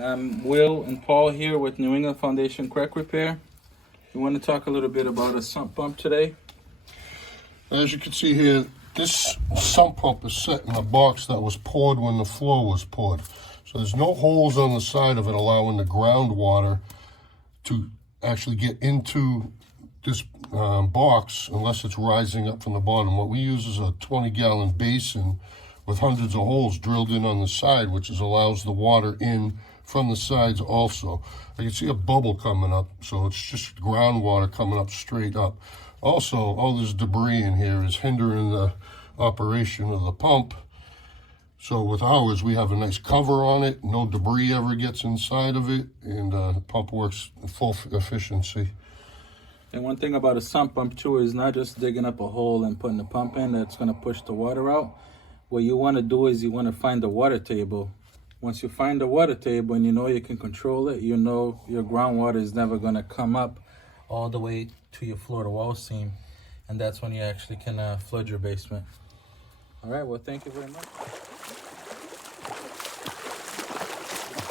I'm Will and Paul here with New England Foundation Crack Repair. We want to talk a little bit about a sump pump today. As you can see here, this sump pump is set in a box that was poured when the floor was poured. So there's no holes on the side of it allowing the groundwater to actually get into this box unless it's rising up from the bottom. What we use is a 20-gallon basin with hundreds of holes drilled in on the side, which allows the water in from the sides also. I can see a bubble coming up, so it's just groundwater coming up straight up. Also, all this debris in here is hindering the operation of the pump. So with ours, we have a nice cover on it. No debris ever gets inside of it, and the pump works at full efficiency. And one thing about a sump pump too is not just digging up a hole and putting the pump in that's going to push the water out. What you want to do is you want to find the water table. Once you find the water table and you know you can control it, you know your groundwater is never going to come up all the way to your floor to wall seam. And that's when you actually can flood your basement. All right, well, thank you very much.